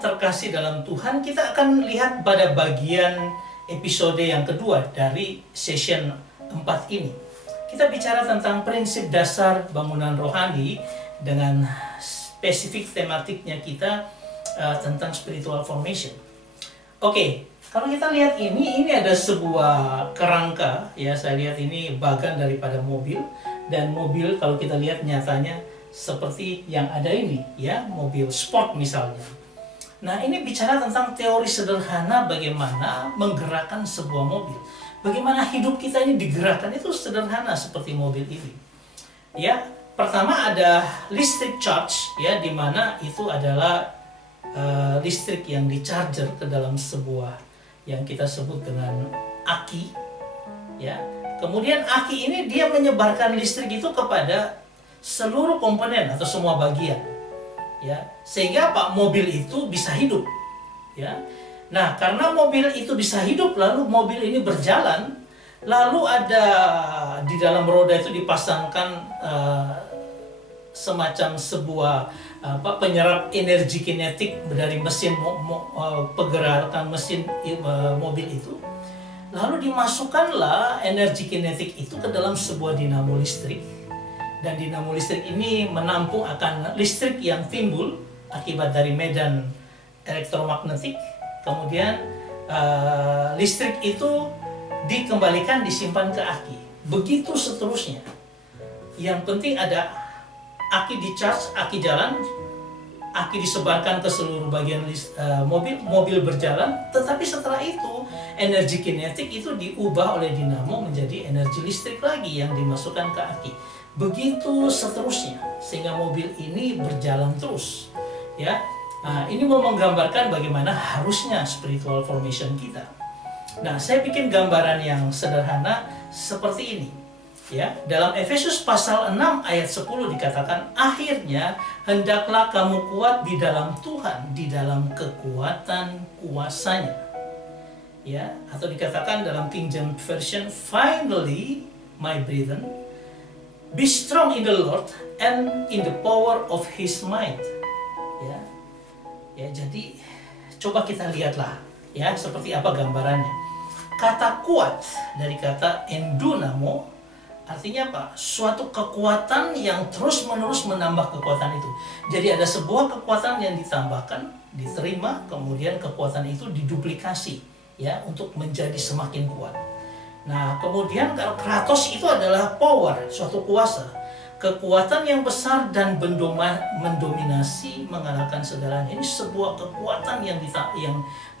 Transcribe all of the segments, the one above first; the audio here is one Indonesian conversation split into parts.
yang terkasih dalam Tuhan, kita akan lihat pada bagian episode yang kedua dari session 4 ini. Kita bicara tentang prinsip dasar bangunan rohani dengan spesifik tematiknya kita tentang spiritual formation. Oke, kalau kita lihat ini ada sebuah kerangka, ya saya lihat ini bagan daripada mobil, dan mobil kalau kita lihat nyatanya seperti yang ada ini, ya, mobil sport misalnya. Nah, ini bicara tentang teori sederhana bagaimana menggerakkan sebuah mobil. Bagaimana hidup kita ini digerakkan, itu sederhana seperti mobil ini. Ya, pertama ada listrik charge, ya, di mana itu adalah listrik yang di-charger ke dalam sebuah yang kita sebut dengan aki, ya. Kemudian aki ini dia menyebarkan listrik itu kepada seluruh komponen atau semua bagian, ya, sehingga apa, mobil itu bisa hidup, ya. Nah, karena mobil itu bisa hidup, lalu mobil ini berjalan, lalu ada di dalam roda itu dipasangkan semacam sebuah penyerap energi kinetik dari mesin pergerakan mesin mobil itu. Lalu dimasukkanlah energi kinetik itu ke dalam sebuah dinamo listrik. Dan dinamo listrik ini menampung akan listrik yang timbul akibat dari medan elektromagnetik. Kemudian listrik itu dikembalikan, disimpan ke aki. Begitu seterusnya. Yang penting ada aki di-charge, aki jalan, aki disebarkan ke seluruh bagian mobil berjalan. Tetapi setelah itu energi kinetik itu diubah oleh dinamo menjadi energi listrik lagi yang dimasukkan ke aki. Begitu seterusnya, sehingga mobil ini berjalan terus, ya. Nah, ini mau menggambarkan bagaimana harusnya spiritual formation kita. Nah, saya bikin gambaran yang sederhana seperti ini, ya. Dalam Efesus pasal 6 ayat 10 dikatakan, akhirnya hendaklah kamu kuat di dalam Tuhan, di dalam kekuatan kuasanya, ya. Atau dikatakan dalam King James Version, finally my brethren, be strong in the Lord and in the power of His might. Ya, ya, jadi coba kita lihatlah, ya, seperti apa gambarannya. Kata kuat dari kata endunamo artinya apa? Suatu kekuatan yang terus-menerus menambah kekuatan itu. Jadi ada sebuah kekuatan yang ditambahkan, diterima, kemudian kekuatan itu diduplikasi, ya, untuk menjadi semakin kuat. Nah, kemudian kalau kratos itu adalah power, suatu kuasa, kekuatan yang besar dan mendominasi, mengalahkan segalanya. Ini sebuah kekuatan yang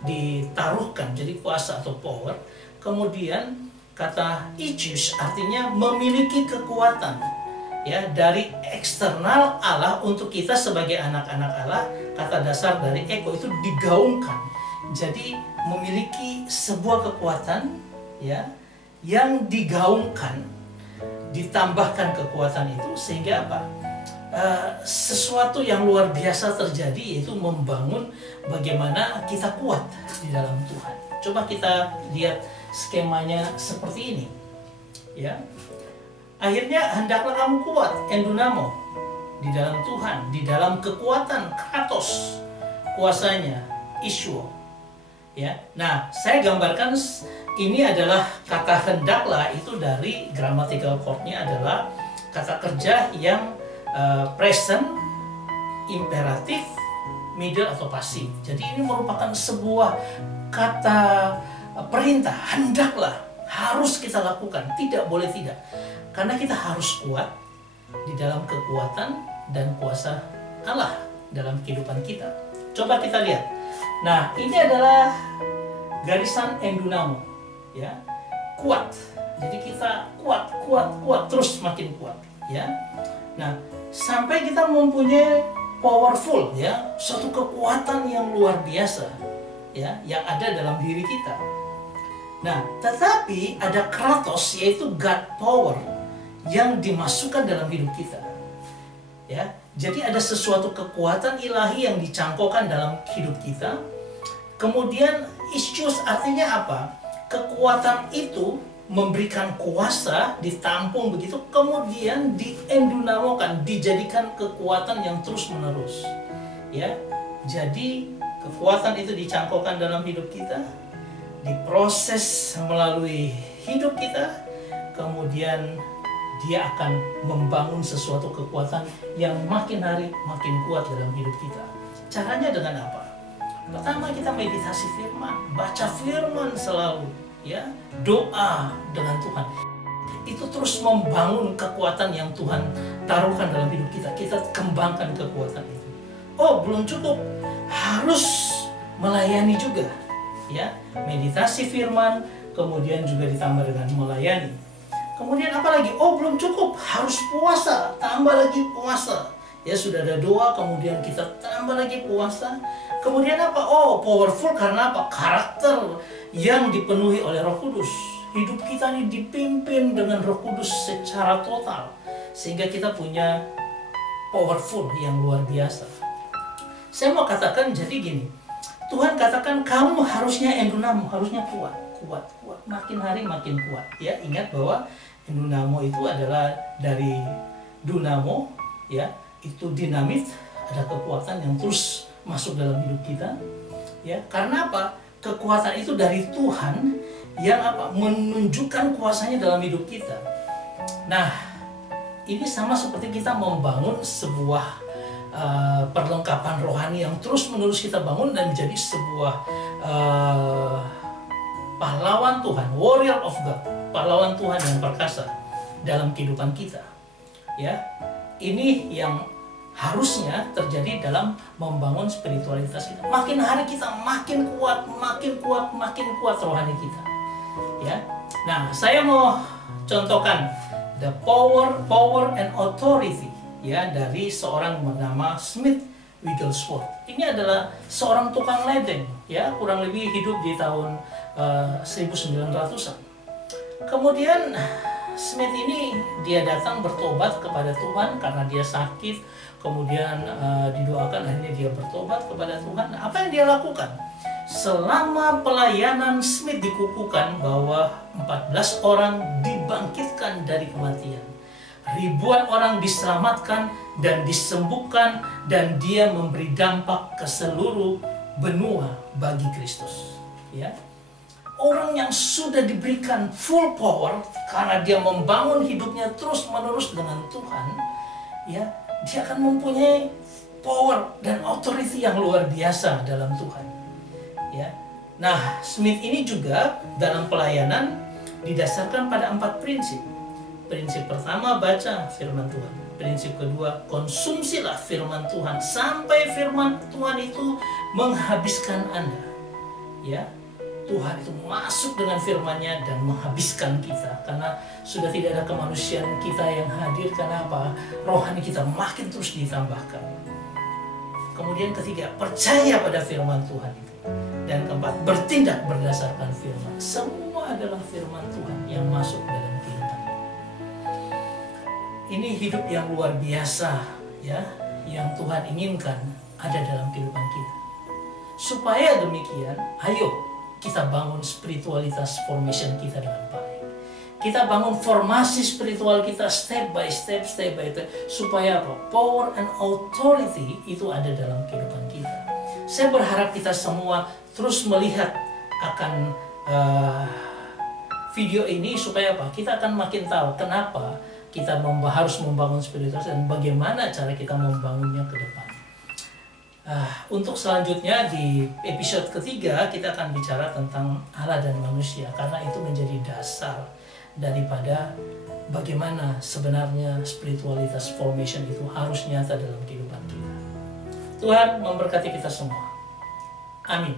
ditaruhkan, jadi kuasa atau power. Kemudian kata ichus artinya memiliki kekuatan, ya, dari eksternal Allah untuk kita sebagai anak-anak Allah. Kata dasar dari ego itu digaungkan, jadi memiliki sebuah kekuatan, ya, yang digaungkan, ditambahkan kekuatan itu sehingga apa? Sesuatu yang luar biasa terjadi, yaitu membangun bagaimana kita kuat di dalam Tuhan. Coba kita lihat skemanya seperti ini, ya. Akhirnya hendaklah kamu kuat, endunamo, di dalam Tuhan, di dalam kekuatan kratos, kuasanya, iswo, ya. Nah, saya gambarkan ini adalah kata hendaklah, itu dari grammatical chord-nya adalah kata kerja yang present, imperatif, middle atau pasif. Jadi ini merupakan sebuah kata perintah, hendaklah, harus kita lakukan, tidak boleh tidak. Karena kita harus kuat di dalam kekuatan dan kuasa Allah dalam kehidupan kita. Coba kita lihat. Nah, ini adalah garisan endunamo, ya, kuat. Jadi kita kuat, terus makin kuat, ya. Nah, sampai kita mempunyai powerful, ya, suatu kekuatan yang luar biasa, ya, yang ada dalam diri kita. Nah, tetapi ada kratos, yaitu God power, yang dimasukkan dalam hidup kita, ya. Jadi ada sesuatu kekuatan ilahi yang dicangkokkan dalam hidup kita. Kemudian issues artinya apa? Kekuatan itu memberikan kuasa, ditampung begitu, kemudian diendunamokan, dijadikan kekuatan yang terus menerus, ya. Jadi Kekuatan itu dicangkokkan dalam hidup kita, diproses melalui hidup kita, kemudian dia akan membangun sesuatu kekuatan yang makin hari makin kuat dalam hidup kita. Caranya dengan apa? Pertama, kita meditasi firman, baca firman selalu, ya, doa dengan Tuhan. Itu terus membangun kekuatan yang Tuhan taruhkan dalam hidup kita. Kita kembangkan kekuatan itu. Oh, belum cukup, harus melayani juga, ya. Meditasi firman, kemudian juga ditambah dengan melayani. Kemudian apa lagi? Oh, belum cukup, harus puasa, tambah lagi puasa. Ya, sudah ada doa, kemudian kita tambah lagi puasa. Kemudian apa? Oh, powerful karena apa? Karakter yang dipenuhi oleh Roh Kudus. Hidup kita ini dipimpin dengan Roh Kudus secara total, sehingga kita punya powerful yang luar biasa. Saya mau katakan jadi gini, Tuhan katakan kamu harusnya endunamo, harusnya kuat, makin hari makin kuat. Ya, ingat bahwa endunamo itu adalah dari dunamo, ya, itu dinamit, ada kekuatan yang terus masuk dalam hidup kita, ya. Karena apa? Kekuatan itu dari Tuhan yang apa? Menunjukkan kuasanya dalam hidup kita. Nah, ini sama seperti kita membangun sebuah perlengkapan rohani yang terus-menerus kita bangun dan menjadi sebuah pahlawan Tuhan, warrior of God, pahlawan Tuhan yang perkasa dalam kehidupan kita. Ya, ini yang harusnya terjadi dalam membangun spiritualitas kita. Makin hari kita makin kuat rohani kita. Ya, nah saya mau contohkan the power and authority, ya, dari seorang bernama Smith Wigglesworth. Ini adalah seorang tukang ledeng, ya, kurang lebih hidup di tahun 1900-an. Kemudian Smith ini dia datang bertobat kepada Tuhan karena dia sakit, kemudian didoakan, akhirnya dia bertobat kepada Tuhan. Apa yang dia lakukan? Selama pelayanan Smith dikukuhkan bahwa 14 orang dibangkitkan dari kematian. Ribuan orang diselamatkan dan disembuhkan, dan dia memberi dampak ke seluruh benua bagi Kristus. Ya. Orang yang sudah diberikan full power karena dia membangun hidupnya terus-menerus dengan Tuhan, ya, dia akan mempunyai power dan authority yang luar biasa dalam Tuhan. Ya. Nah, Smith ini juga dalam pelayanan didasarkan pada 4 prinsip. Prinsip pertama, baca firman Tuhan. Prinsip kedua, konsumsilah firman Tuhan sampai firman Tuhan itu menghabiskan Anda. Ya, Tuhan itu masuk dengan firman-Nya dan menghabiskan kita, karena sudah tidak ada kemanusiaan kita yang hadir. Karena apa? Rohani kita makin terus ditambahkan. Kemudian ketiga, percaya pada firman Tuhan itu. Dan keempat, bertindak berdasarkan firman. Semua adalah firman Tuhan yang masuk dalam kehidupan. Ini hidup yang luar biasa, ya, yang Tuhan inginkan ada dalam kehidupan kita. Supaya demikian, ayo kita bangun spiritualitas formation kita dengan baik. Kita bangun formasi spiritual kita step by step, supaya apa? Power and authority itu ada dalam kehidupan kita. Saya berharap kita semua terus melihat akan video ini, supaya apa? Kita akan makin tahu kenapa kita harus membangun spiritualitas dan bagaimana cara kita membangunnya ke depan. Untuk selanjutnya di episode ketiga kita akan bicara tentang Allah dan manusia, karena itu menjadi dasar daripada bagaimana sebenarnya spiritualitas formation itu harus nyata dalam kehidupan kita. Tuhan memberkati kita semua. Amin.